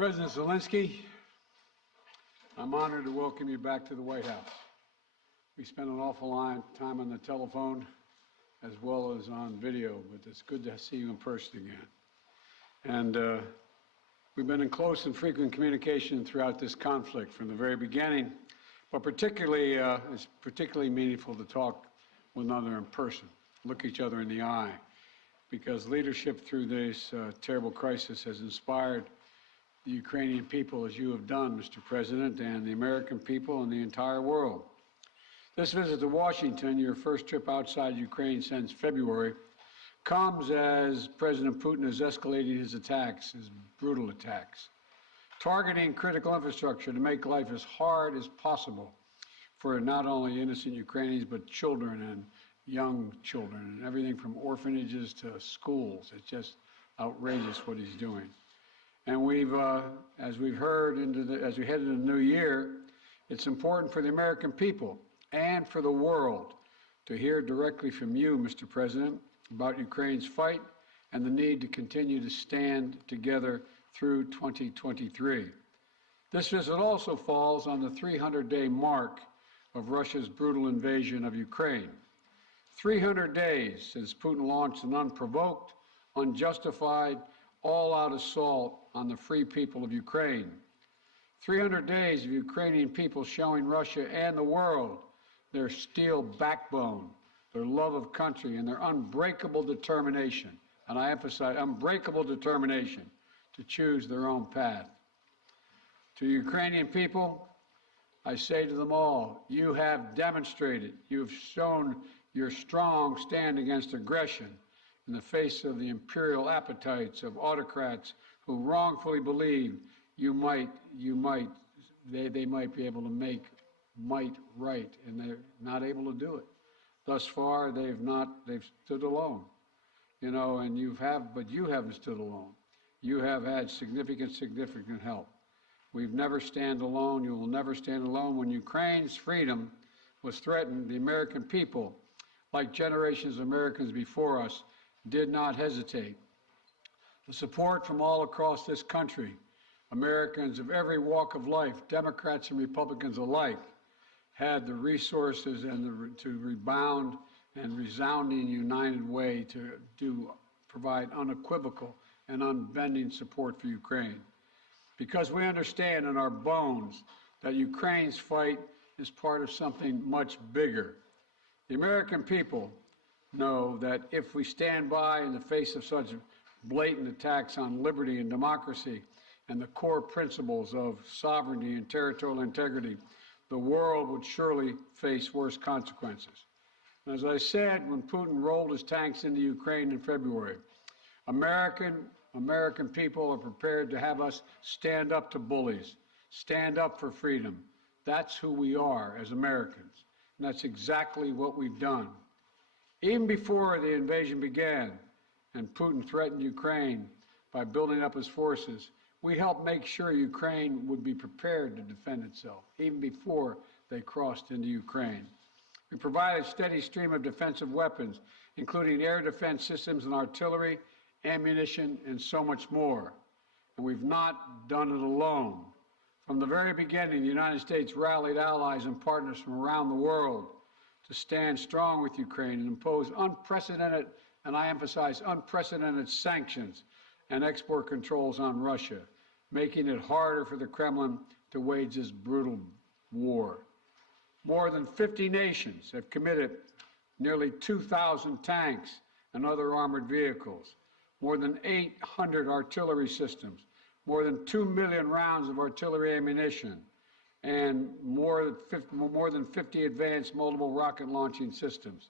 President Zelenskyy, I'm honored to welcome you back to the White House. We spent an awful lot of time on the telephone as well as on video, but it's good to see you in person again. And we've been in close and frequent communication throughout this conflict from the very beginning, but it's particularly meaningful to talk with one another in person, look each other in the eye, because leadership through this terrible crisis has inspired the Ukrainian people, as you have done, Mr. President, and the American people and the entire world. This visit to Washington, your first trip outside Ukraine since February, comes as President Putin is escalating his attacks, his brutal attacks, targeting critical infrastructure to make life as hard as possible for not only innocent Ukrainians, but children and young children, and everything from orphanages to schools. It's just outrageous what he's doing. And as we've heard, as we head into the new year, it's important for the American people and for the world to hear directly from you, Mr. President, about Ukraine's fight and the need to continue to stand together through 2023. This visit also falls on the 300-day mark of Russia's brutal invasion of Ukraine. 300 days since Putin launched an unprovoked, unjustified, all-out assault on the free people of Ukraine. 300 days of Ukrainian people showing Russia and the world their steel backbone, their love of country, and their unbreakable determination, and I emphasize unbreakable determination, to choose their own path. To Ukrainian people, I say to them all, you have demonstrated, you've shown your strong stand against aggression in the face of the imperial appetites of autocrats who wrongfully believe they might be able to make might right, and they're not able to do it. Thus far, they've stood alone, and you haven't stood alone. You have had significant help. We've never stand alone. You will never stand alone. When Ukraine's freedom was threatened, the American people, like generations of Americans before us, did not hesitate. The support from all across this country, Americans of every walk of life, Democrats and Republicans alike, had the resources and to rebound and resounding united way to provide unequivocal and unbending support for Ukraine. Because we understand in our bones that Ukraine's fight is part of something much bigger. The American people know that if we stand by in the face of such blatant attacks on liberty and democracy and the core principles of sovereignty and territorial integrity, the world would surely face worse consequences. And as I said, when Putin rolled his tanks into Ukraine in February, American people are prepared to have us stand up to bullies, stand up for freedom. That's who we are as Americans, and that's exactly what we've done. Even before the invasion began and Putin threatened Ukraine by building up his forces, we helped make sure Ukraine would be prepared to defend itself, even before they crossed into Ukraine. We provided a steady stream of defensive weapons, including air defense systems and artillery, ammunition, and so much more. And we've not done it alone. From the very beginning, the United States rallied allies and partners from around the world to stand strong with Ukraine and impose unprecedented, and I emphasize unprecedented, sanctions and export controls on Russia, making it harder for the Kremlin to wage this brutal war. More than 50 nations have committed nearly 2,000 tanks and other armored vehicles, more than 800 artillery systems, more than 2 million rounds of artillery ammunition, and more than 50 advanced multiple rocket launching systems,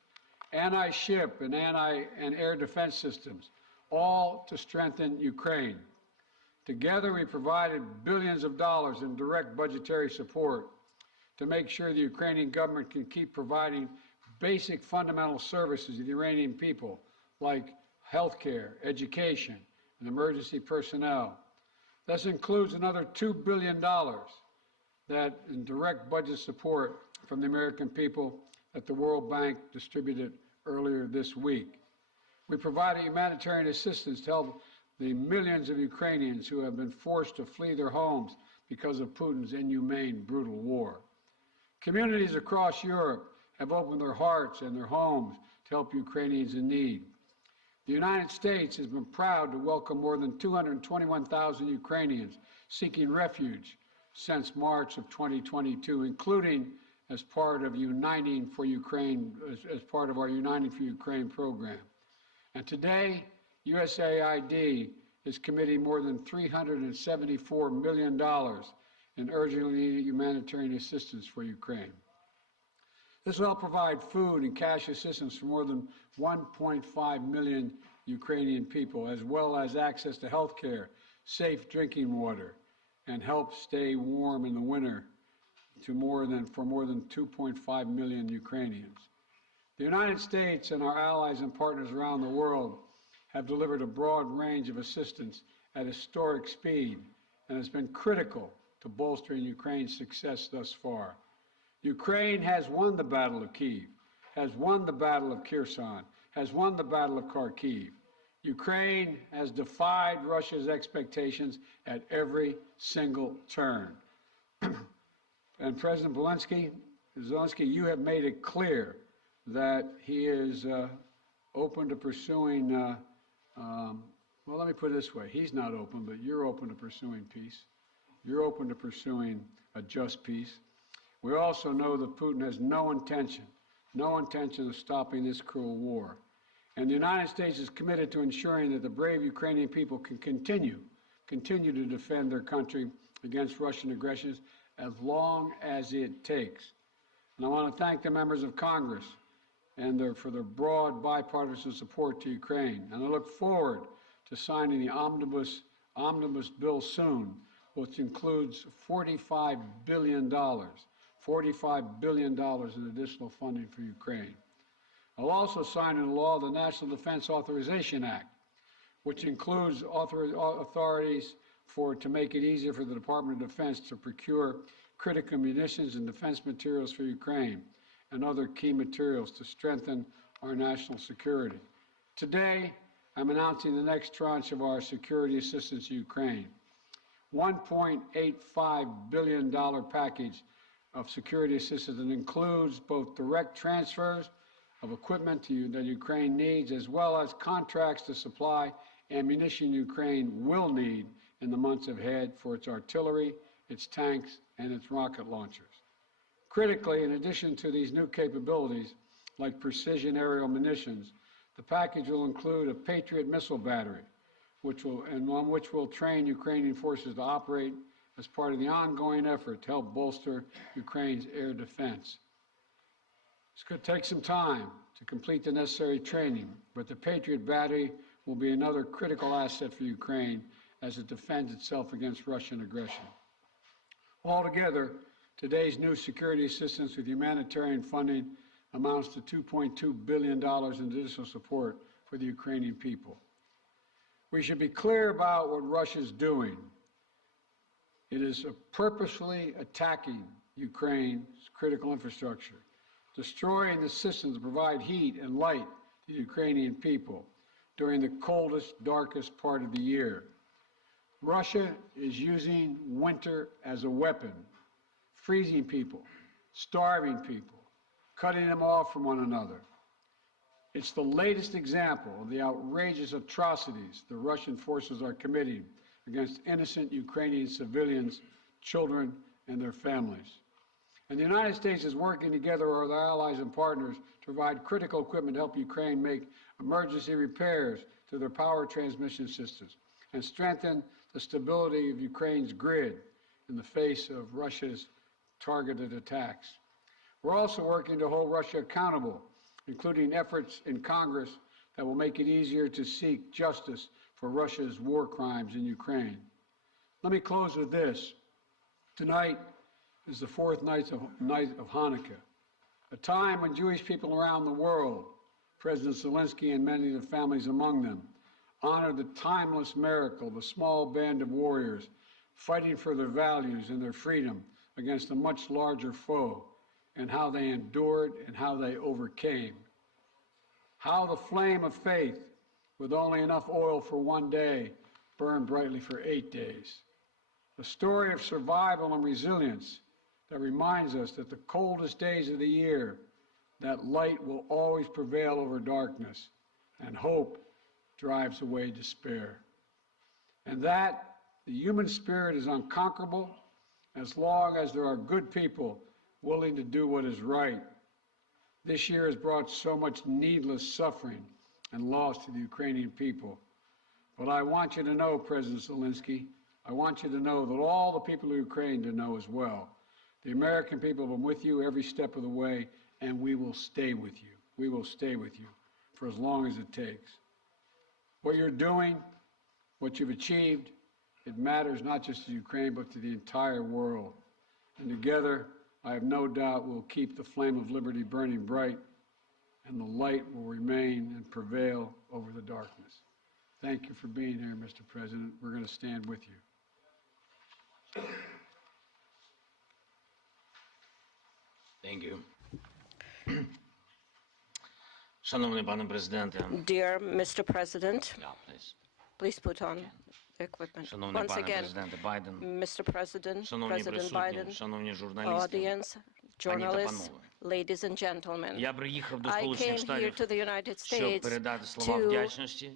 anti-ship and air defense systems, all to strengthen Ukraine. Together, we provided billions of dollars in direct budgetary support to make sure the Ukrainian government can keep providing basic fundamental services to the Iranian people, like health care, education, and emergency personnel. This includes another $2 billion that in direct budget support from the American people that the World Bank distributed earlier this week. We provided humanitarian assistance to help the millions of Ukrainians who have been forced to flee their homes because of Putin's inhumane, brutal war. Communities across Europe have opened their hearts and their homes to help Ukrainians in need. The United States has been proud to welcome more than 221,000 Ukrainians seeking refuge since March of 2022, including as part of Uniting for Ukraine, as part of our Uniting for Ukraine program. And today, USAID is committing more than $374 million in urgently needed humanitarian assistance for Ukraine. This will help provide food and cash assistance for more than 1.5 million Ukrainian people, as well as access to health care, safe drinking water, and help stay warm in the winter for more than 2.5 million Ukrainians. The United States and our allies and partners around the world have delivered a broad range of assistance at historic speed and has been critical to bolstering Ukraine's success thus far. Ukraine has won the Battle of Kyiv, has won the Battle of Kherson, has won the Battle of Kharkiv. Ukraine has defied Russia's expectations at every single turn. And President Zelenskyy, you have made it clear that he is open to pursuing, well, let me put it this way. He's not open, but you're open to pursuing peace. You're open to pursuing a just peace. We also know that Putin has no intention of stopping this cruel war. And the United States is committed to ensuring that the brave Ukrainian people can continue to defend their country against Russian aggression as long as it takes. And I want to thank the members of Congress for their broad bipartisan support to Ukraine. And I look forward to signing the omnibus bill soon, which includes $45 billion in additional funding for Ukraine. I'll also sign into law the National Defense Authorization Act, which includes authorities to make it easier for the Department of Defense to procure critical munitions and defense materials for Ukraine and other key materials to strengthen our national security. Today, I'm announcing the next tranche of our security assistance to Ukraine. $1.85 billion package of security assistance that includes both direct transfers of equipment that Ukraine needs, as well as contracts to supply ammunition Ukraine will need in the months ahead for its artillery, its tanks, and its rocket launchers. Critically, in addition to these new capabilities, like precision aerial munitions, the package will include a Patriot missile battery, on which will train Ukrainian forces to operate as part of the ongoing effort to help bolster Ukraine's air defense. It's going to take some time to complete the necessary training, but the Patriot battery will be another critical asset for Ukraine as it defends itself against Russian aggression. Altogether, today's new security assistance with humanitarian funding amounts to $2.2 billion in additional support for the Ukrainian people. We should be clear about what Russia's doing. It is purposefully attacking Ukraine's critical infrastructure, destroying the systems that provide heat and light to the Ukrainian people during the coldest, darkest part of the year. Russia is using winter as a weapon, freezing people, starving people, cutting them off from one another. It's the latest example of the outrageous atrocities the Russian forces are committing against innocent Ukrainian civilians, children, and their families. And the United States is working together with our allies and partners to provide critical equipment to help Ukraine make emergency repairs to their power transmission systems and strengthen the stability of Ukraine's grid in the face of Russia's targeted attacks. We're also working to hold Russia accountable, including efforts in Congress that will make it easier to seek justice for Russia's war crimes in Ukraine. Let me close with this. Tonight is the fourth night of Hanukkah, a time when Jewish people around the world, President Zelenskyy and many of the families among them, honor the timeless miracle of a small band of warriors fighting for their values and their freedom against a much larger foe, and how they endured and how they overcame. How the flame of faith, with only enough oil for one day, burned brightly for 8 days. A story of survival and resilience that reminds us that the coldest days of the year, that light will always prevail over darkness, and hope drives away despair. And that the human spirit is unconquerable as long as there are good people willing to do what is right. This year has brought so much needless suffering and loss to the Ukrainian people. But I want you to know, President Zelenskyy, I want you to know that all the people of Ukraine to know as well. The American people have been with you every step of the way, and we will stay with you. We will stay with you for as long as it takes. What you're doing, what you've achieved, it matters not just to Ukraine, but to the entire world. And together, I have no doubt we'll keep the flame of liberty burning bright, and the light will remain and prevail over the darkness. Thank you for being here, Mr. President. We're going to stand with you. Thank you. Шановний пане президенте. Dear Mr. President, Yeah, please. please put on the equipment. Шановний Once пане again, президенте Байден. Mr. President, Шановні President присутні, Biden, шановні журналісти. audience, Пані та journalists, панове. ladies and gentlemen. Я приїхав до I Сполучених came here Штатів, to the United щоб States передати слова to вдячності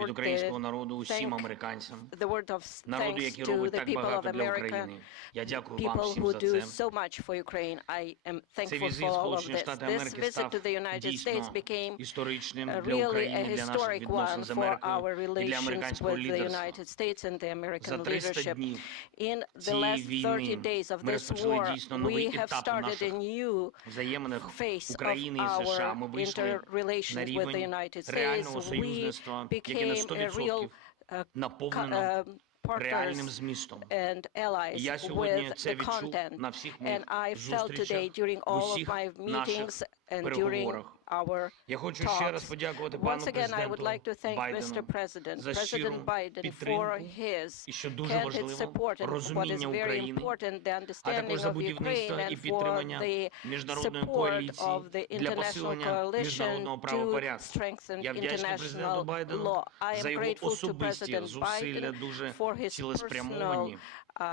від українського народу усім американцям, the word of народу, thanks який to робить the так people of багато для America, України. Я дякую вам people всім who за do це. so much for Ukraine. I am Цей thankful візит for в all of Сполучені this. Штати This Америки visit став to the United States дійсно became історичним для really a України, для наших historic відносин one з for our Америкою і для relations американського with the лідерства. United States and the За American 300 leadership. днів In the цієї last 30 війни days of ми this розпочали war, дійсно новий we have етап у started a наших new взаєминах phase of України і США. Ми our вийшли на interrelations with the рівень United States. реального We союзництва, яке на became a real 100% наповнено реальним partners змістом. and allies І я сьогодні with це the відчув content. на всіх моїх And I felt today зустрічах, during в all of усіх my наших meetings and during переговорах. our Я хочу ще раз talks. подякувати пану Once again, I would президенту like to thank Mr. Байдену President, за щиру President Biden, підтримку for his і, що дуже candid важливо, support and what is розуміння very України, important, the а understanding також за of Ukraine будівництво і and for підтримання the міжнародної support коаліції of the для international посилення coalition міжнародного to правопорядку. strengthen Я вдячний президенту international Байдену law. I за am його grateful to особисті President зусилля, Biden дуже for his цілеспрямовані, personal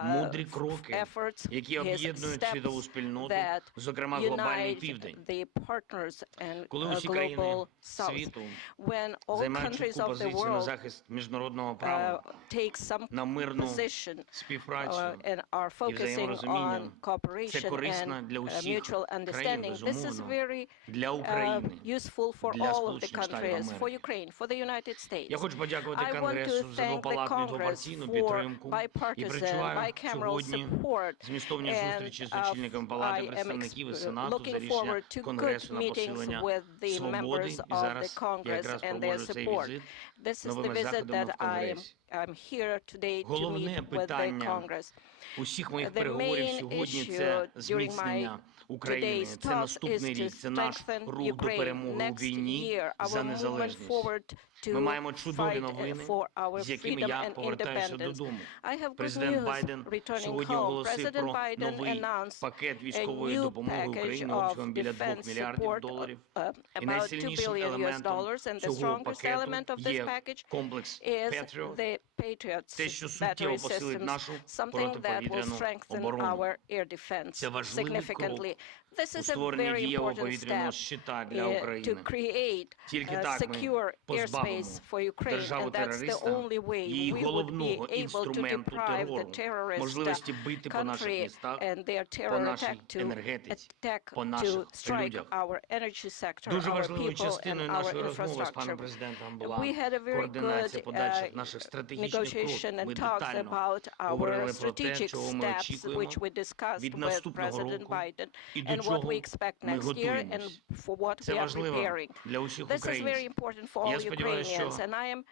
мудрі кроки, efforts, які his об'єднують світову steps спільноту, that зокрема глобальний unite Південь. the partners and Коли усі країни global south. світу When all займають countries чітку of the позицію на world захист міжнародного права, take some на мирну position співпрацю and are і focusing взаєморозуміння, on це cooperation корисно and для усіх mutual країн, understanding. This is безумовно, very для України, useful for для all of the Сполучених Штатів countries, for Америки. Ukraine, for the United States. Я хочу подякувати I want to Конгресу за thank the двопалатну і Congress двопартійну for підтримку і bipartisan, перечуваю bicameral сьогодні support. змістовні And зустрічі з очільниками Палати I am представників і Сенату за looking рішення forward to good Конгресу на meetings посилення with the свободи. members І of the зараз я Congress якраз and their проводжу цей support. візит This is the новими visit заходами that в Конгресі. I'm here today to Головне meet with the питання Congress. усіх моїх The переговорів main сьогодні issue це during зміцнення України. today's Це talk is наступний to рік, це наш strengthen рух до Ukraine. перемоги у Next війні year, за our movement незалежність. forward to Ми маємо чудові fight новини, for our з якими freedom я and повертаюся independence. додому. I have good Президент news Байден returning сьогодні home. оголосив President про Biden новий announced пакет a військової new допомоги package Україні of обсягом біля $2 defense мільярдів support, доларів. І about $2 найсильнішим billion елементом and the цього strongest element пакету of this є package комплекс is Patriot, the Patriots те, що суттєво battery посилить systems, нашу something that will протиповітряну strengthen оборону. our air defense Це важливий significantly. This у is a створенні very дієвого important повітряного step щита для to України. create Тільки так ми secure позбавимо airspace for Ukraine, державу and that's the терориста only way її we would be головного able to інструменту deprive the терору, terrorist можливості бити по наших country містах, and their по terror нашій attack to енергетиці, по to наших strike людях. our energy sector, Дуже our важливою people, частиною and our нашої розмови з паном infrastructure. президентом була We had a very координація good подальших наших стратегічних negotiation кроків. Ми and talks детально about our говорили про те, strategic чого ми steps, очікуємо which we discussed від with наступного President року Biden, і до and what чого we expect ми next year, and готуємось. for what Це we are важливо preparing. для усіх This is very українців. important for all Я сподіваюся, Ukrainians, що and I am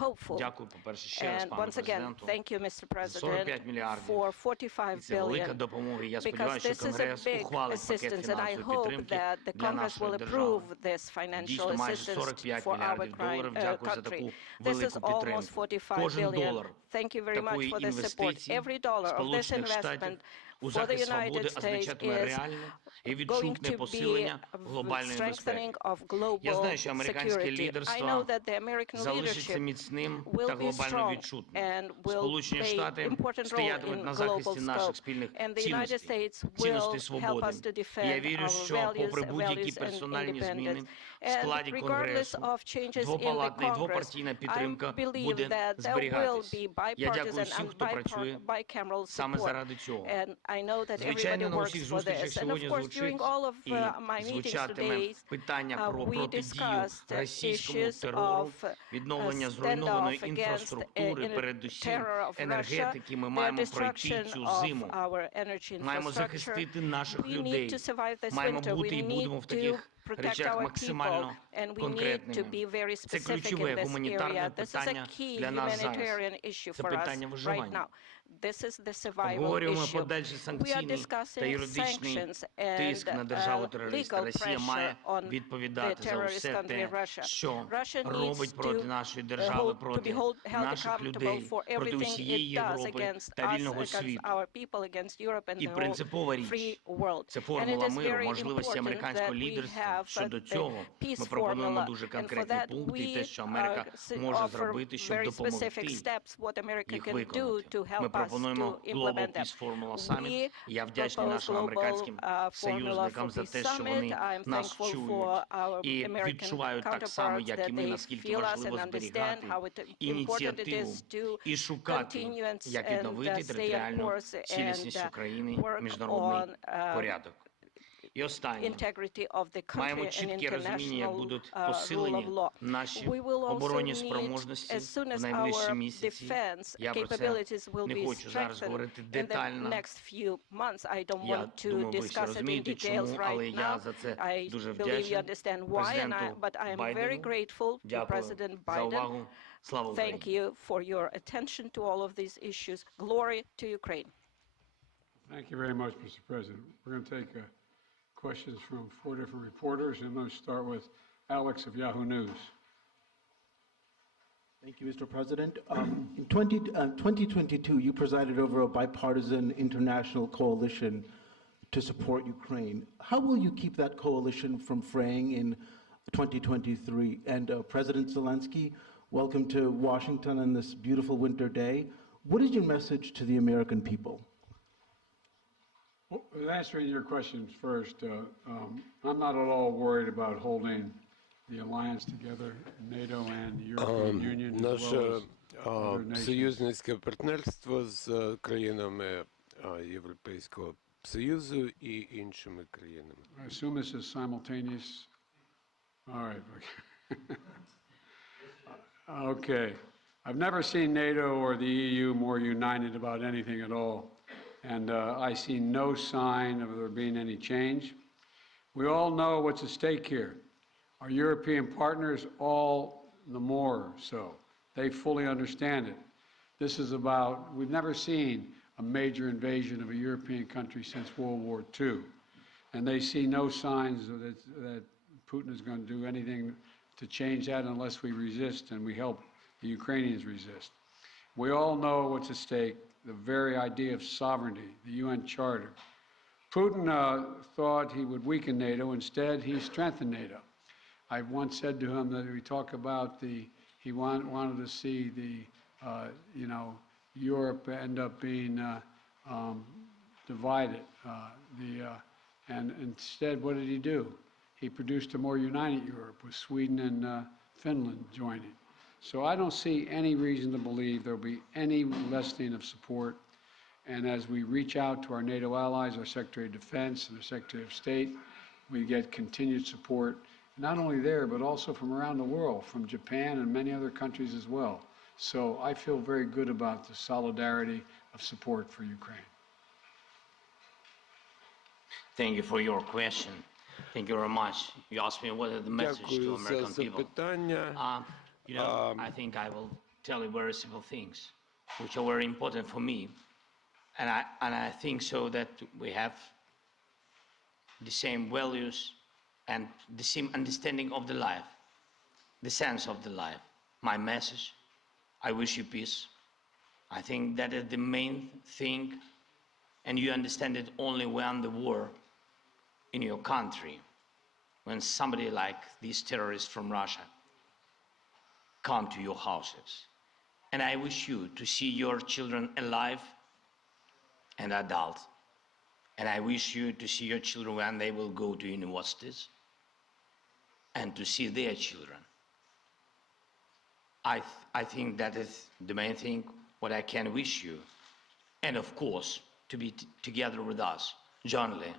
hopeful. Дякую, по-перше, ще раз And пану once again, президенту. thank you, Mr. 45 President, мільярдів. for 45 І це велика billion. допомога. Я Because сподіваюся, this що is a Конгрес big ухвалить пакет assistance, and I фінансової hope підтримки that the для Congress нашої will держави. approve this financial Дійсно, майже assistance 45 for our мільярдів доларів. Дякую за country. таку This is велику almost підтримку. 45 Кожен billion. долар Thank you very much такої for this support. інвестиції Every dollar of this Сполучених Штатів investment у for the захист United свободи States означатиме is реальне і going відчутне to be посилення a глобальної безпеки. strengthening of Я global знаю, що американське security. I know лідерство that the American залишиться leadership міцним will та be глобально strong відчутним. and will Сполучені play Штати important role стоятимуть in на global захисті наших scope. спільних And the United цінностей, States цінностей will help свободи. us to І я defend вірю, our що попри values будь-які and персональні зміни independence. в And складі regardless Конгресу, of changes in the двопалатна і Congress, двопартійна I підтримка believe буде that there will зберігатись. be Я дякую bipartisan всім, and хто працює bicameral саме support. заради цього. And I know that Звичайно, everybody на works усіх for зустрічах this. And of сьогодні course, during звучить all of і my meetings звучатиме today, питання про we протидію discussed російському issues терору, of відновлення зруйнованої standoff against інфраструктури, передусім terror of Russia, енергетики. Ми the маємо пройти destruction цю of зиму. our energy Маємо infrastructure. захистити наших We need людей. to survive this Маємо winter. бути і We будемо need в to таких protect речах our people, максимально and we need to конкретними. be very Це specific ключове in this гуманітарне area. This is a питання key для нас зараз. humanitarian issue Це for us питання right виживання. now. This is the survival Обговорюємо issue. подальший We are санкційний та discussing юридичний sanctions тиск на and державу-терориста. legal Росія має pressure on відповідати the за terrorist усе country те, Russia. що Russia needs робить проти to нашої держави, проти held наших accountable людей, for проти everything усієї it does Європи against та us, вільного against світу. our people, against Europe and І the whole принципова free річ world. – це And it формула is миру, very можливості important американського that we лідерства. have Щодо the цього ми peace пропонуємо formula, дуже and for конкретні that пункти і те, що we Америка може offer зробити, щоб very допомогти specific steps what America їх can do виконати. to Ми help us пропонуємо to Global implement them. Peace Formula Summit. We І я вдячний propose нашим global американським formula союзникам for за peace те, що summit. вони I'm нас thankful чують for our і American відчувають так само, counterparts як that і ми, they наскільки feel us and важливо understand зберігати how important it ініціативу is to і шукати, continue як and відновити stay on територіальну course цілісність and України, work міжнародний on порядок. І останнє. integrity of the Маємо country and чітке розуміння, як international будуть rule посилені of law. наші We will also оборонні need, спроможності as soon в as найближчі our місяці. defense Я про це capabilities will не be хочу зараз strengthened говорити in the детально. next few months. I don't Я want to думаю, ви всі discuss it in розумієте, details чому, але right я now. за це I дуже believe you вдячний understand why, президенту but I am very Байдену. grateful to Дякую President за Biden. увагу. Слава Thank Україні! you for your attention to all of these issues. Glory to Ukraine. Thank you very much, Mr. President. We're going to take questions from 4 different reporters, and let's start with Alex of Yahoo News. Thank you, Mr. President. In 2022, you presided over a bipartisan international coalition to support Ukraine. How will you keep that coalition from fraying in 2023? And President Zelenskyy, welcome to Washington on this beautiful winter day. What is your message to the American people? Well, answering your questions first, I'm not at all worried about holding the alliance together, NATO and the European Union, as Наше well as other nations. союзницьке партнерство з країнами Європейського Союзу і іншими країнами. I assume this is simultaneous. All right. Okay. I've never seen NATO or the EU more united about anything at all. And I see no sign of there being any change. We all know what's at stake here. Our European partners, all the more so. They fully understand it. This is about, we've never seen a major invasion of a European country since World War II. And they see no signs that Putin is going to do anything to change that unless we resist and we help the Ukrainians resist. We all know what's at stake, the very idea of sovereignty, the UN Charter. Putin thought he would weaken NATO. Instead, he strengthened NATO. I once said to him that we talk about he wanted to see Europe end up being divided. And instead, what did he do? He produced a more united Europe with Sweden and Finland joining. So I don't see any reason to believe there'll be any lessening of support. And as we reach out to our NATO allies, our Secretary of Defense and our Secretary of State, we get continued support, not only there, but also from around the world, from Japan and many other countries as well. So I feel very good about the solidarity of support for Ukraine. Thank you for your question. Thank you very much. You asked me what is the message to Дякую за American people. запитання. I think I will tell you very simple things, which are very important for me. And I think so that we have the same values and the same understanding of the life, the sense of the life. My message, I wish you peace. I think that is the main thing, and you understand it only when the war in your country when somebody like these terrorists from Russia come to your houses. And I wish you to see your children alive and adult. And I wish you to see your children when they will go to universities and to see their children. I think that is the main thing what I can wish you. And of course, to be together with us, jointly,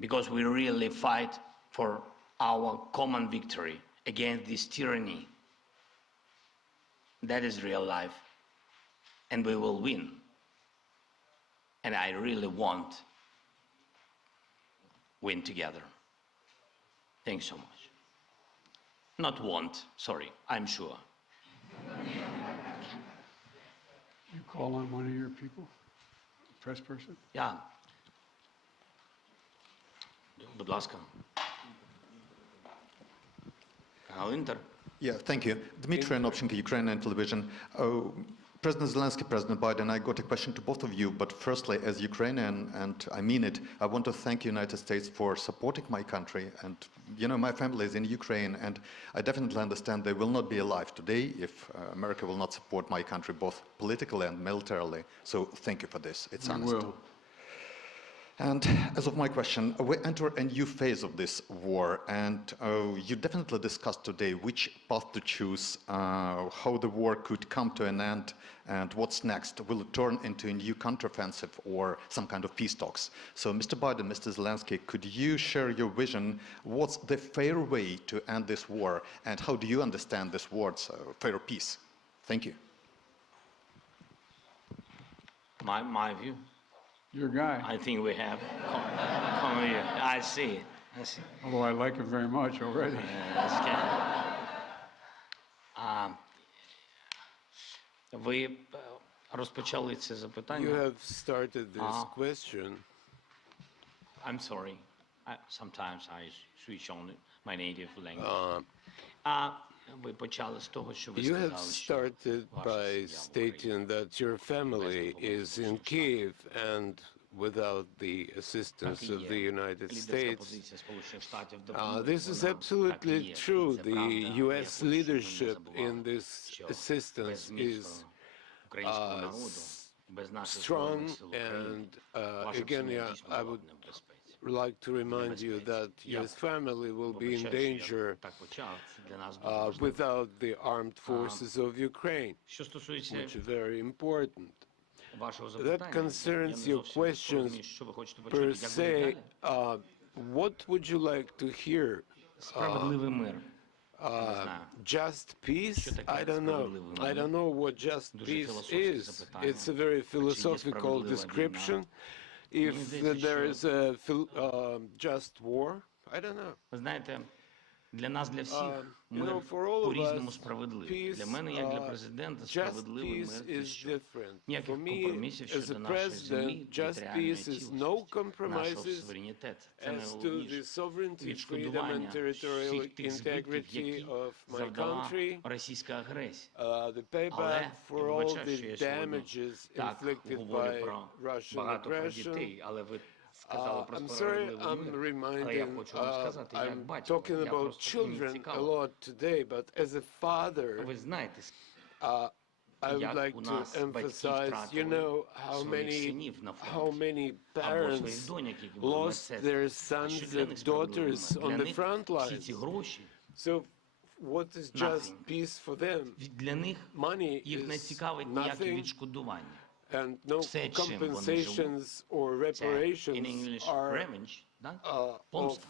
because we really fight for our common victory against this tyranny. That is real life, and we will win. And I really want win together. Thanks so much. Not want, sorry, I'm sure. You call on one of your people, press person? Yeah. Будь ласка. Канал Інтер. Yeah, thank you. Dmitry Anopchenko, Ukrainian television. President Zelensky, President Biden, I got a question to both of you, but firstly, as Ukrainian, and I mean it, I want to thank the United States for supporting my country. And, you know, my family is in Ukraine, and I definitely understand they will not be alive today if America will not support my country, both politically and militarily. So thank you for this. It's honest. We will. And as of my question, we enter a new phase of this war, and you definitely discussed today which path to choose, how the war could come to an end, and what's next. Will it turn into a new counteroffensive or some kind of peace talks? So, Mr. Biden, Mr. Zelensky, could you share your vision? What's the fair way to end this war, and how do you understand this word's fair peace? Thank you. My view. Your guy, I think we have. Come here. I see. I see. although I like him very much already. Ви розпочали це You запитання. have started this question. I'm sorry. Sometimes I switch on my native language. Ви почали з того, що ви You have сказали, що started ваша by сім'я в Україні. stating that your family is in Kiev and without the assistance Так і of є. the United Лідерська States. позиція Сполучених Штатів This is вона absolutely так і є. true. Це The правда. Я U.S. хочу, щоб ви не leadership забували, in this що assistance без is міцного українського народу, без наших Збройних strong, Сил України, and ваша again, сім'я дійсно I була would б не в безпеці. like to remind you that Я your family will be in вибачаю, що я danger так почав. Це для нас дуже важливо. without the armed forces of Ukraine, Що стосується which is very important. вашого That запитання, я concerns не your зовсім розумію, questions що ви хочете per почути, як буде se. далі. What would you like to hear? Справедливий мир. Не знаю. Just peace? Що таке I don't know. справедливий I мир? don't know what just Дуже peace філософське is. запитання. It's a very Чи є philosophical справедлива description. війна? If Мені здається, there що- is a just war, I don't know. Ви знаєте, для нас, для всіх, you мир know, for all of по-різному us, справедливий. peace, Для мене, як для президента, just справедливий peace мир – це is що? different. Ніяких For me, компромісів as щодо a нашої землі, president, just територіальної peace is no цілісності, нашого compromises суверенітету. Це as to the найголовніше. sovereignty, freedom, and Відшкодування territorial всіх тих збитків, integrity які of my завдала country, російська агресія. the payback Але for я all вибачаю, що the я сьогодні damages так inflicted говорю by про Russian багато про aggression. дітей, але ви сказали про I'm sorry, справедливий I'm мир. Але я reminding, хочу вам сказати, як I'm батько, talking я about просто мені children a цікаво. lot today, but as a father, Ви знаєте, I would як like у to нас батьки emphasize, you втратили know, how своїх many, синів на how фронті, many або своїх parents доньок, які були в lost медсестрах. their А що sons для них and справедливий daughters мир? on Для the них front всі ці lines. гроші, So what is just Nothing. peace for them? для них Money їх не is цікавить ніяке nothing, відшкодування. and no Все, чим вони compensations or Це in reparations English are revenge, да? of, Помста.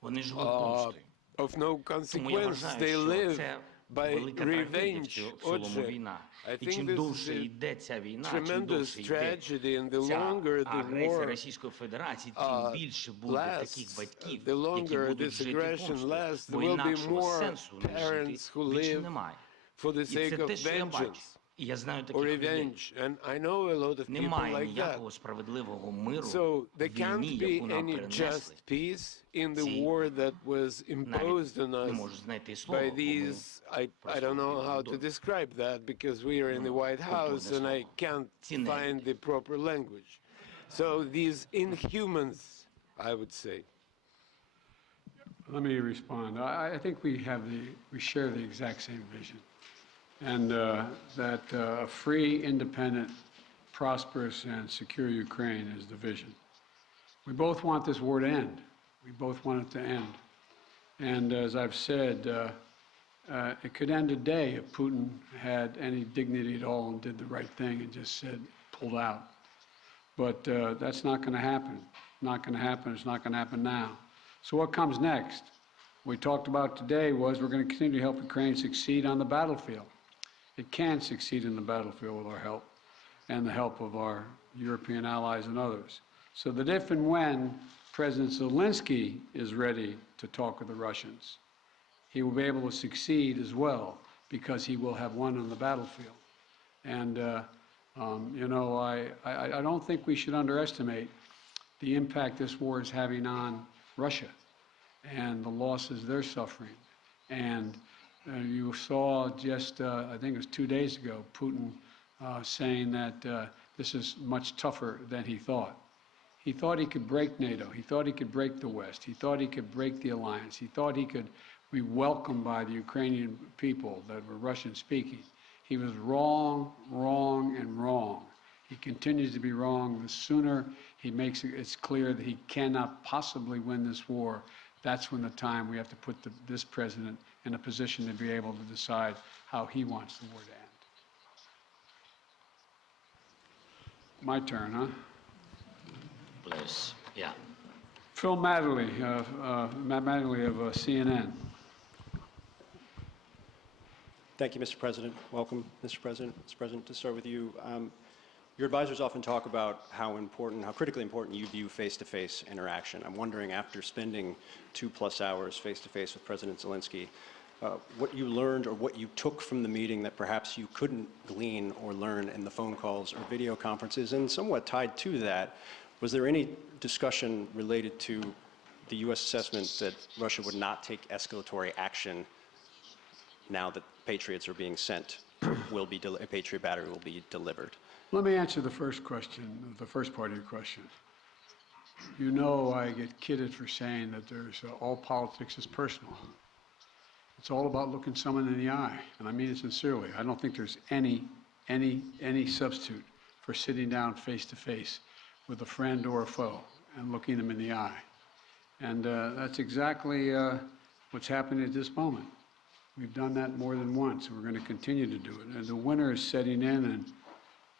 Вони живуть помстою. of no Тому я consequence. вважаю, They що live це by велика трагедія в revenge. цілому Отже, війна. I І think чим this довше is a йде ця війна, чим tremendous довше йде tragedy, and the ця longer the агресія war Російської Федерації, тим більше буде таких lasts, батьків, the які longer будуть this жити aggression помстою. lasts, Бо there will be інакшого more сенсу не parents who жити більше live немає. for the І sake це of те, що я бачу. vengeance І я знаю or таких людей. revenge. And I know a lot of people Немає like that. ніякого справедливого миру So в there can't війні, be яку нам any перенесли. just peace in the Ці war that was imposed on Не us можу знайти слова, by бо ми these, I don't know how to describe that because we are in the White House and I can't Ці find the proper language. So these inhumans I would say. Let me respond. I think we share the exact same vision, and that a free, independent, prosperous, and secure Ukraine is the vision. We both want this war to end. We both want it to end. And as I've said, it could end today if Putin had any dignity at all and did the right thing and just said, pulled out. But that's not going to happen. Not going to happen. It's not going to happen now. So what comes next? What we talked about today was we're going to continue to help Ukraine succeed on the battlefield. It can succeed in the battlefield with our help and the help of our European allies and others. So that if and when President Zelenskyy is ready to talk with the Russians, he will be able to succeed as well because he will have won on the battlefield. And, you know, I don't think we should underestimate the impact this war is having on Russia and the losses they're suffering. And you saw just, I think it was 2 days ago, Putin saying that this is much tougher than he thought. He thought he could break NATO. He thought he could break the West. He thought he could break the alliance. He thought he could be welcomed by the Ukrainian people that were Russian-speaking. He was wrong, wrong, and wrong. He continues to be wrong. The sooner he makes it clear that he cannot possibly win this war, that's when the time we have to put this president in a position to be able to decide how he wants the war to end. My turn, huh? Please, yeah. Phil Matterly, Matt Matterly of CNN. Thank you, Mr. President. Welcome, Mr. President. Mr. President, to start with you, your advisors often talk about how critically important you view face-to-face interaction. I'm wondering, after spending 2+ hours face-to-face with President Zelenskyy, what you learned or what you took from the meeting that perhaps you couldn't glean or learn in the phone calls or video conferences, and somewhat tied to that, was there any discussion related to the U.S. assessment that Russia would not take escalatory action now that Patriots are being sent, a Patriot battery will be delivered? Let me answer the first question, the first part of your question. You know I get kidded for saying that there's all politics is personal. It's all about looking someone in the eye, and I mean it sincerely. I don't think there's any substitute for sitting down face-to-face with a friend or a foe and looking them in the eye. And that's exactly what's happening at this moment. We've done that more than once, and we're going to continue to do it. And the winter is setting in, and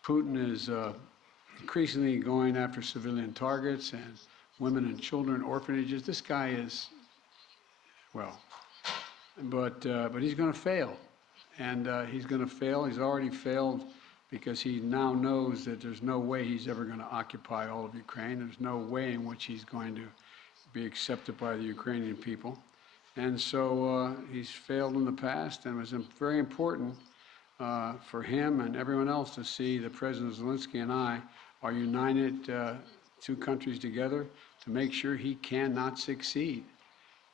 Putin is increasingly going after civilian targets and women and children, orphanages. This guy is, well, but he's going to fail. And he's going to fail. He's already failed because he now knows that there's no way he's ever going to occupy all of Ukraine. There's no way in which he's going to be accepted by the Ukrainian people. And so he's failed in the past, and it was very important for him and everyone else to see that President Zelenskyy and I are united, two countries together, to make sure he cannot succeed.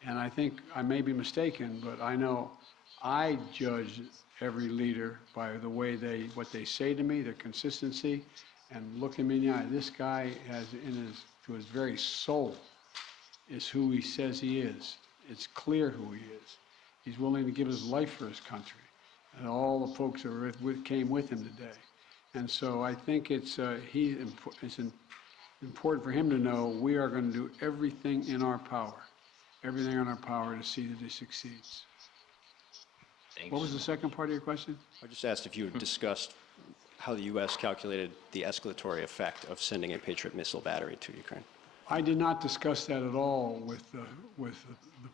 And I think I may be mistaken, but I know I judge every leader by the way what they say to me, their consistency, and look him in the eye. This guy has to his very soul is who he says he is. It's clear who he is. He's willing to give his life for his country, and all the folks that came with him today. And so I think it's important for him to know we are going to do everything in our power to see that he succeeds. Thanks. What was the second part of your question? I just asked if you had discussed how the U.S. calculated the escalatory effect of sending a Patriot missile battery to Ukraine. I did not discuss that at all with the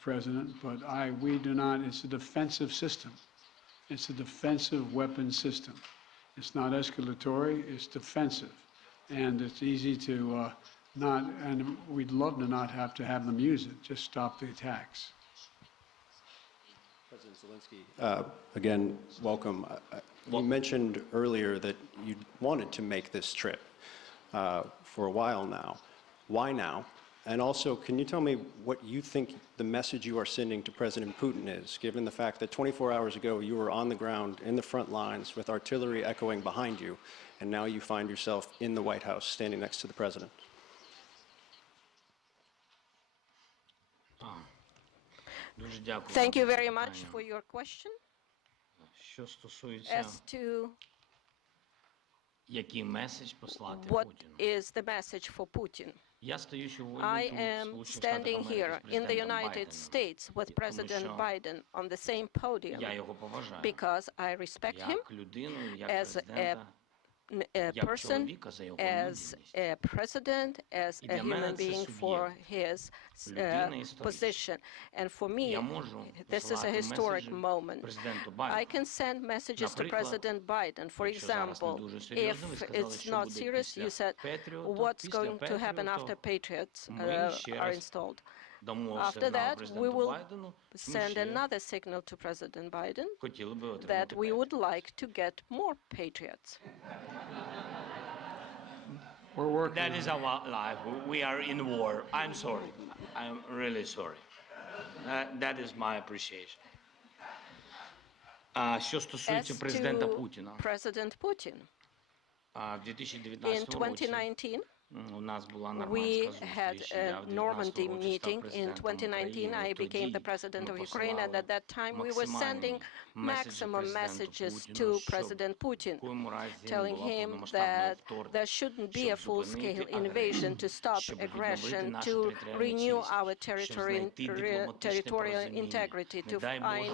president, but we do not. It's a defensive system. It's a defensive weapon system. It's not escalatory. It's defensive, and it's easy to not. And we'd love to not have to have them use it. Just stop the attacks. President Zelenskyy, again, welcome. You mentioned earlier that you wanted to make this trip for a while now. Why now? And also, can you tell me what you think the message you are sending to President Putin is, given the fact that 24 hours ago you were on the ground in the front lines with artillery echoing behind you, and now you find yourself in the White House standing next to the president? Дуже дякую. Thank you вам за very much питання. for your question. Що стосується, As to який меседж послати what Путіну. is the message for Putin, Я стою сьогодні I тут, в am Сполучених Штатах standing Америки, here з in the президентом United Байденом, States with тому President що Biden on the same podium я його поважаю. because I respect him Як людину, як as президента, a як person, чоловіка за його as людяність. a president, as І a для мене human це being for суб'єкт. his Людина історична. position. And for me, Я можу this is a посилати historic меседжі moment. президенту I Байдену. can send messages to Наприклад, President Biden. For якщо зараз не example, дуже if серйозно, ви сказали, it's що not буде serious, you після said, Петріоту, what's після going to happen after Петріоту Patriots ми ще are раз installed. дамо After сигнал that, we президенту will Байдену, що ми send ще another signal to President Biden хотіли би that отримати we would Петріот. like to get more Patriots. We're working That on is it. our life. We are in war. I'm sorry. I'm really sorry. That is my appreciation. Що стосується As президента to Путіна, President Putin, в in 2019 році 2019, у нас була we нормандська had зустріч. a Я в 19 Normandy році meeting. став In президентом 2019, I України. became the Тоді president ми of Ukraine, and at that time we were sending maximum messages to President Putin, telling him that there shouldn't be a full-scale invasion to stop aggression, to renew our territorial integrity, to find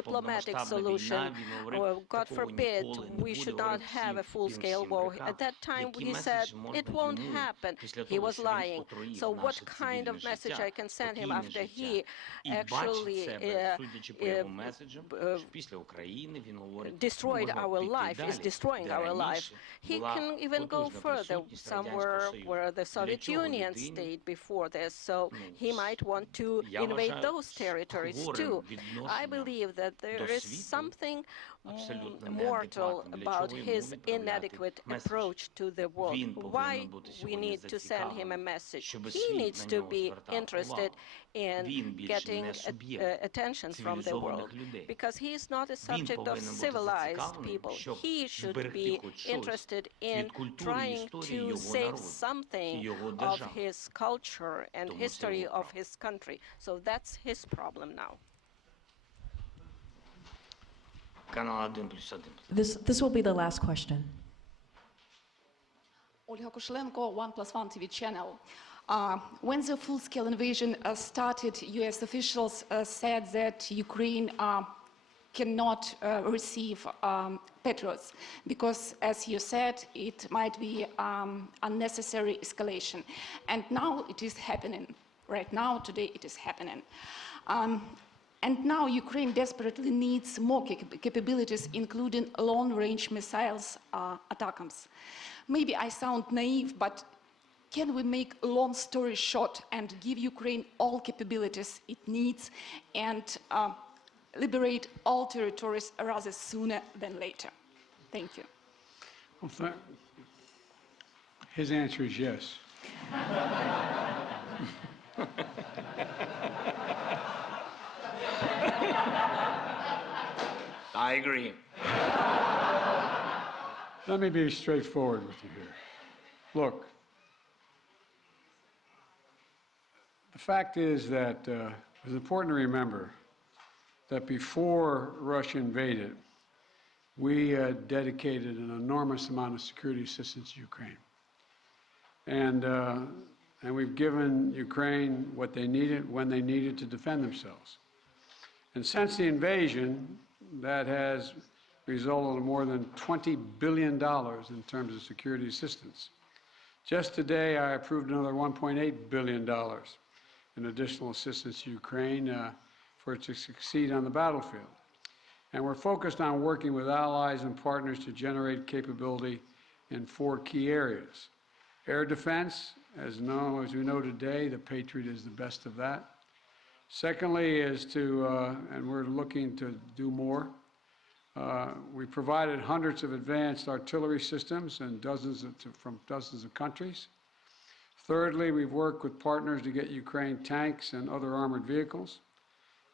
diplomatic solution. Or, God forbid, we should not have a full-scale war. At that time, he said it won't happen. He was lying. So what kind of message I can send him after he actually destroyed our life, is destroying our life? He can even go further, somewhere where the Soviet Union stayed before this, so he might want to invade those territories too. I believe that there is something mortal about his inadequate approach to the world. Why we need to send him a message? He needs to be interested in getting attention from the world, because he is not a subject of civilized people. He should be interested in trying to save something of his culture and history of his country. So that's his problem now. Канал 1+1. This will be the last question. Olga Koshelenko, 1+1 TV channel. When the full-scale invasion started, U.S. officials said that Ukraine cannot receive Patriots because, as you said, it might be unnecessary escalation. And now it is happening. Right now, today, it is happening. And now Ukraine desperately needs more capabilities, including long-range missiles, ATACMS. Maybe I sound naive, but can we make a long story short and give Ukraine all capabilities it needs and liberate all territories rather sooner than later? Thank you. Well, his answer is yes. I agree. Let me be straightforward with you here. Look, the fact is that it's important to remember that before Russia invaded, we dedicated an enormous amount of security assistance to Ukraine. And we've given Ukraine what they needed when they needed to defend themselves. And since the invasion, that has resulted in more than $20 billion in terms of security assistance. Just today, I approved another $1.8 billion in additional assistance to Ukraine for it to succeed on the battlefield. And we're focused on working with allies and partners to generate capability in 4 key areas. Air defense, as we know today, the Patriot is the best of that. Secondly is to, and we're looking to do more, we provided hundreds of advanced artillery systems and from dozens of countries. Thirdly, we've worked with partners to get Ukraine tanks and other armored vehicles.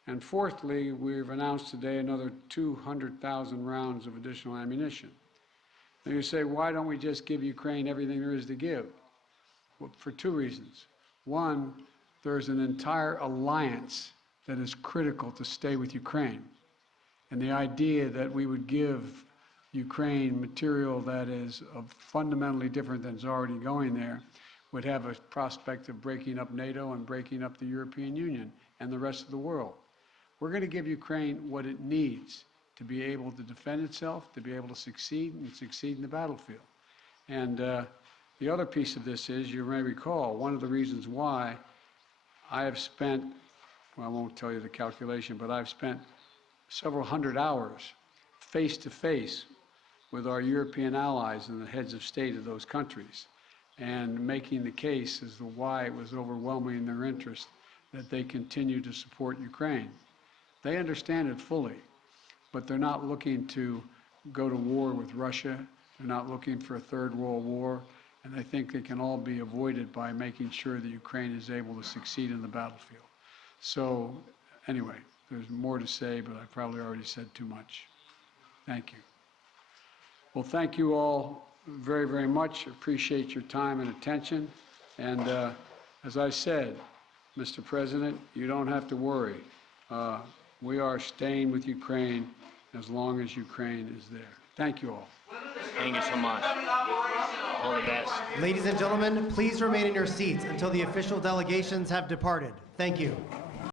And fourthly, we've announced today another 200,000 rounds of additional ammunition. Now you say, why don't we just give Ukraine everything there is to give? Well, for 2 reasons. One, there's an entire alliance that is critical to stay with Ukraine. And the idea that we would give Ukraine material that is fundamentally different than is already going there would have a prospect of breaking up NATO and breaking up the European Union and the rest of the world. We're going to give Ukraine what it needs to be able to defend itself, to be able to succeed and succeed in the battlefield. And the other piece of this is, you may recall, one of the reasons why I have spent, well, I won't tell you the calculation, but I've spent several hundred hours face-to-face with our European allies and the heads of state of those countries, and making the case as to why it was overwhelming in their interest that they continue to support Ukraine. They understand it fully, but they're not looking to go to war with Russia. They're not looking for a third world war, and I think they can all be avoided by making sure that Ukraine is able to succeed in the battlefield. So anyway, there's more to say, but I probably already said too much. Thank you. Well, thank you all very, very much. Appreciate your time and attention. And as I said, Mr. President, you don't have to worry. We are staying with Ukraine as long as Ukraine is there. Thank you all. Thank you so much. All the best. Ladies and gentlemen, please remain in your seats until the official delegations have departed. Thank you.